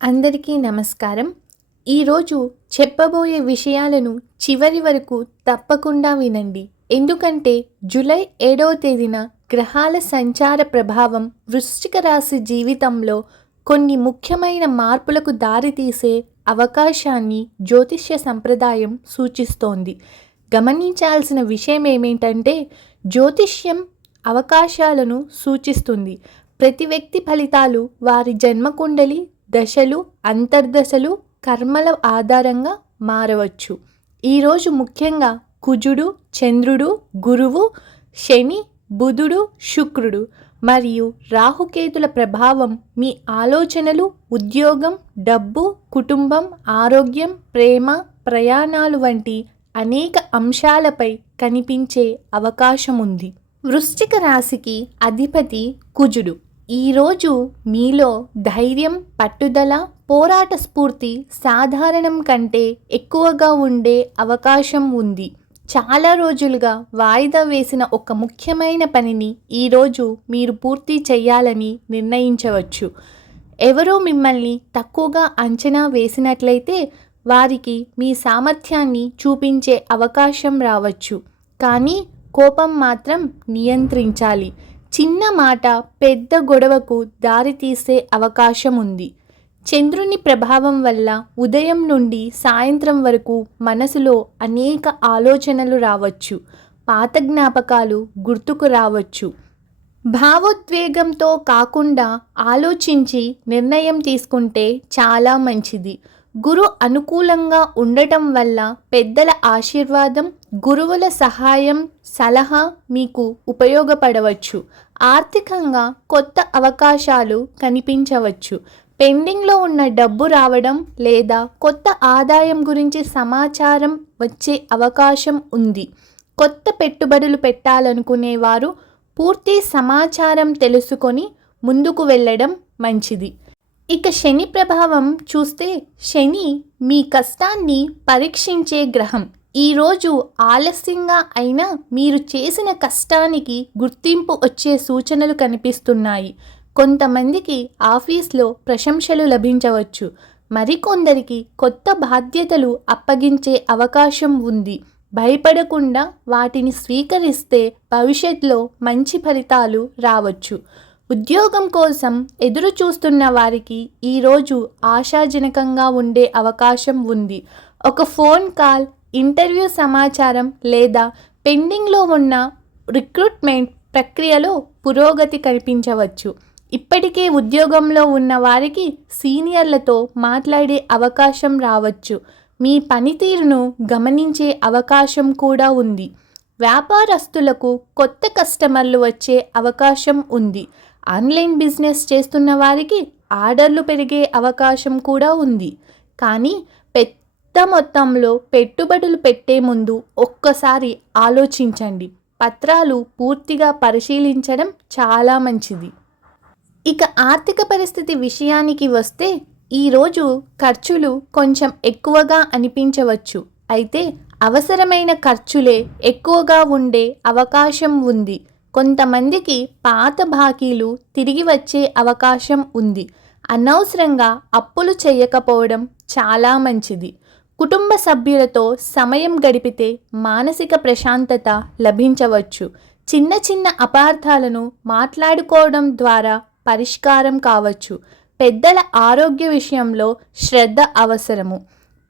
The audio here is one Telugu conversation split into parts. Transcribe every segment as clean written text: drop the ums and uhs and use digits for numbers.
అందరికీ నమస్కారం. ఈరోజు చెప్పబోయే విషయాలను చివరి వరకు తప్పకుండా వినండి. ఎందుకంటే జూలై 7వ తేదీన గ్రహాల సంచార ప్రభావం వృశ్చిక రాశి జీవితంలో కొన్ని ముఖ్యమైన మార్పులకు దారితీసే అవకాశాన్ని జ్యోతిష్య సంప్రదాయం సూచిస్తోంది. గమనించాల్సిన విషయం ఏమిటంటే జ్యోతిష్యం అవకాశాలను సూచిస్తుంది. ప్రతి వ్యక్తి ఫలితాలు వారి జన్మకుండలి దశలు, అంతర్దశలు, కర్మల ఆధారంగా మారవచ్చు. ఈరోజు ముఖ్యంగా కుజుడు, చంద్రుడు, గురువు, శని, బుధుడు, శుక్రుడు మరియు రాహుకేతుల ప్రభావం మీ ఆలోచనలు, ఉద్యోగం, డబ్బు, కుటుంబం, ఆరోగ్యం, ప్రేమ, ప్రయాణాలు వంటి అనేక అంశాలపై కనిపించే అవకాశం ఉంది. వృశ్చిక రాశికి అధిపతి కుజుడు. ఈరోజు మీలో ధైర్యం, పట్టుదల, పోరాట స్ఫూర్తి సాధారణం కంటే ఎక్కువగా ఉండే అవకాశం ఉంది. చాలా రోజులుగా వాయిదా వేసిన ఒక ముఖ్యమైన పనిని ఈరోజు మీరు పూర్తి చేయాలని నిర్ణయించవచ్చు. ఎవరో మిమ్మల్ని తక్కువగా అంచనా వేసినట్లయితే వారికి మీ సామర్థ్యాన్ని చూపించే అవకాశం రావచ్చు. కానీ కోపం మాత్రం నియంత్రించాలి. చిన్న మాట పెద్ద గొడవకు దారితీసే అవకాశం ఉంది. చంద్రుని ప్రభావం వల్ల ఉదయం నుండి సాయంత్రం వరకు మనసులో అనేక ఆలోచనలు రావచ్చు. పాత జ్ఞాపకాలు గుర్తుకు రావచ్చు. భావోద్వేగంతో కాకుండా ఆలోచించి నిర్ణయం తీసుకుంటే చాలా మంచిది. గురు అనుకూలంగా ఉండటం వల్ల పెద్దల ఆశీర్వాదం, గురువుల సహాయం, సలహా మీకు ఉపయోగపడవచ్చు. ఆర్థికంగా కొత్త అవకాశాలు కనిపించవచ్చు. పెండింగ్లో ఉన్న డబ్బు రావడం లేదా కొత్త ఆదాయం గురించి సమాచారం వచ్చే అవకాశం ఉంది. కొత్త పెట్టుబడులు పెట్టాలనుకునేవారు పూర్తి సమాచారం తెలుసుకొని ముందుకు వెళ్ళడం మంచిది. ఇక శని ప్రభావం చూస్తే శని మీ కష్టాన్ని పరీక్షించే గ్రహం. ఈరోజు ఆలస్యంగా అయినా మీరు చేసిన కష్టానికి గుర్తింపు వచ్చే సూచనలు కనిపిస్తున్నాయి. కొంతమందికి ఆఫీస్లో ప్రశంసలు లభించవచ్చు. మరికొందరికి కొత్త బాధ్యతలు అప్పగించే అవకాశం ఉంది. భయపడకుండా వాటిని స్వీకరిస్తే భవిష్యత్తులో మంచి ఫలితాలు రావచ్చు. ఉద్యోగం కోసం ఎదురు చూస్తున్న వారికి ఈరోజు ఆశాజనకంగా ఉండే అవకాశం ఉంది. ఒక ఫోన్ కాల్, ఇంటర్వ్యూ సమాచారం లేదా పెండింగ్లో ఉన్న రిక్రూట్మెంట్ ప్రక్రియలో పురోగతి కనిపించవచ్చు. ఇప్పటికే ఉద్యోగంలో ఉన్న వారికి సీనియర్లతో మాట్లాడే అవకాశం రావచ్చు. మీ పనితీరును గమనించే అవకాశం కూడా ఉంది. వ్యాపారస్తులకు కొత్త కస్టమర్లు వచ్చే అవకాశం ఉంది. ఆన్లైన్ బిజినెస్ చేస్తున్న వారికి ఆర్డర్లు పెరిగే అవకాశం కూడా ఉంది. కానీ పెద్ద మొత్తంలో పెట్టుబడులు పెట్టే ముందు ఒక్కసారి ఆలోచించండి. పత్రాలు పూర్తిగా పరిశీలించడం చాలా మంచిది. ఇక ఆర్థిక పరిస్థితి విషయానికి వస్తే ఈరోజు ఖర్చులు కొంచెం ఎక్కువగా అనిపించవచ్చు. అయితే అవసరమైన ఖర్చులే ఎక్కువగా ఉండే అవకాశం ఉంది. కొంతమందికి పాత బాకీలు తిరిగి వచ్చే అవకాశం ఉంది. అనవసరంగా అప్పులు చేయకపోవడం చాలా మంచిది. కుటుంబ సభ్యులతో సమయం గడిపితే మానసిక ప్రశాంతత లభించవచ్చు. చిన్న చిన్న అపార్థాలను మాట్లాడుకోవడం ద్వారా పరిష్కారం కావచ్చు. పెద్దల ఆరోగ్య విషయంలో శ్రద్ధ అవసరము.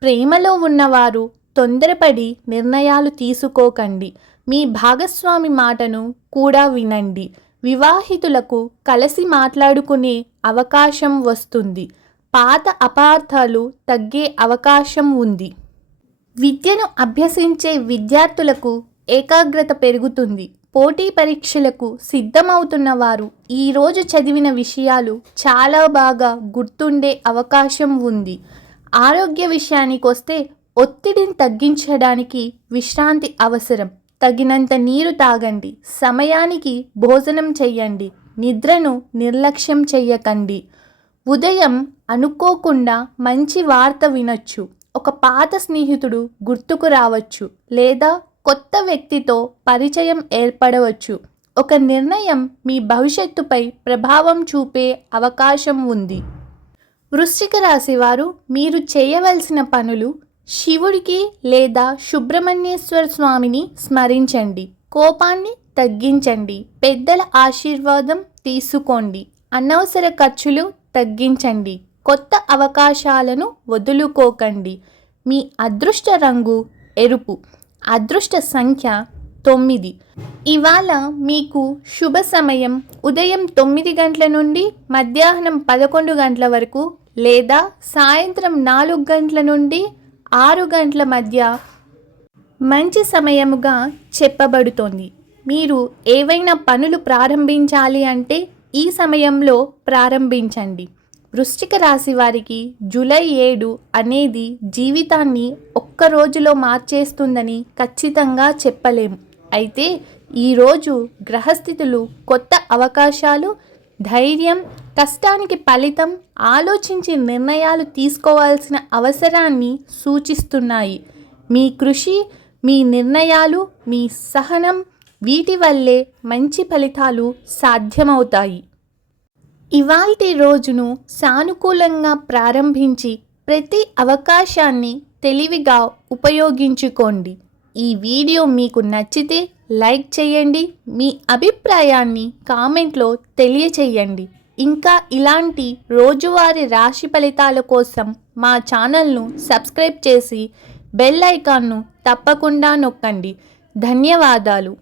ప్రేమలో ఉన్నవారు తొందరపడి నిర్ణయాలు తీసుకోకండి. మీ భాగస్వామి మాటను కూడా వినండి. వివాహితులకు కలిసి మాట్లాడుకునే అవకాశం వస్తుంది. పాత అపార్థాలు తగ్గే అవకాశం ఉంది. విద్యను అభ్యసించే విద్యార్థులకు ఏకాగ్రత పెరుగుతుంది. పోటీ పరీక్షలకు సిద్ధమవుతున్న వారు ఈరోజు చదివిన విషయాలు చాలా బాగా గుర్తుండే అవకాశం ఉంది. ఆరోగ్య విషయానికి వస్తే ఒత్తిడిని తగ్గించడానికి విశ్రాంతి అవసరం. తగినంత నీరు తాగండి. సమయానికి భోజనం చెయ్యండి. నిద్రను నిర్లక్ష్యం చెయ్యకండి. ఉదయం అనుకోకుండా మంచి వార్త వినొచ్చు. ఒక పాత స్నేహితుడు గుర్తుకు రావచ్చు లేదా కొత్త వ్యక్తితో పరిచయం ఏర్పడవచ్చు. ఒక నిర్ణయం మీ భవిష్యత్తుపై ప్రభావం చూపే అవకాశం ఉంది. వృశ్చిక రాశి వారు మీరు చేయవలసిన పనులు: శివుడికి లేదా సుబ్రహ్మణ్యేశ్వర స్వామిని స్మరించండి, కోపాన్ని తగ్గించండి, పెద్దల ఆశీర్వాదం తీసుకోండి, అనవసర ఖర్చులు తగ్గించండి, కొత్త అవకాశాలను వదులుకోకండి. మీ అదృష్ట రంగు ఎరుపు, అదృష్ట సంఖ్య 9. ఇవాళ మీకు శుభ సమయం ఉదయం 9 గంటల నుండి మధ్యాహ్నం 11 గంటల వరకు లేదా సాయంత్రం 4 గంటల నుండి 6 గంటల మధ్య మంచి సమయముగా చెప్పబడుతోంది. మీరు ఏవైనా పనులు ప్రారంభించాలి అంటే ఈ సమయంలో ప్రారంభించండి. వృశ్చిక రాశి వారికి జూలై 7 అనేది జీవితాన్ని ఒక్క రోజులో మార్చేస్తుందని ఖచ్చితంగా చెప్పలేము. అయితే ఈరోజు గ్రహస్థితులు కొత్త అవకాశాలు, ధైర్యం, కష్టానికి ఫలితం, ఆలోచించి నిర్ణయాలు తీసుకోవాల్సిన అవసరాన్ని సూచిస్తున్నాయి. మీ కృషి, మీ నిర్ణయాలు, మీ సహనం, వీటి వల్లే మంచి ఫలితాలు సాధ్యమవుతాయి. ఇవాల్టి రోజును సానుకూలంగా ప్రారంభించి ప్రతి అవకాశాన్ని తెలివిగా ఉపయోగించుకోండి. ఈ వీడియో మీకు నచ్చితే లైక్ చేయండి, మీ అభిప్రాయాన్ని కామెంట్లో తెలియచేయండి. ఇంకా ఇలాంటి రోజువారీ రాశి ఫలితాల కోసం మా ఛానల్ను సబ్స్క్రైబ్ చేసి బెల్ ఐకాన్ను తప్పకుండా నొక్కండి. ధన్యవాదాలు.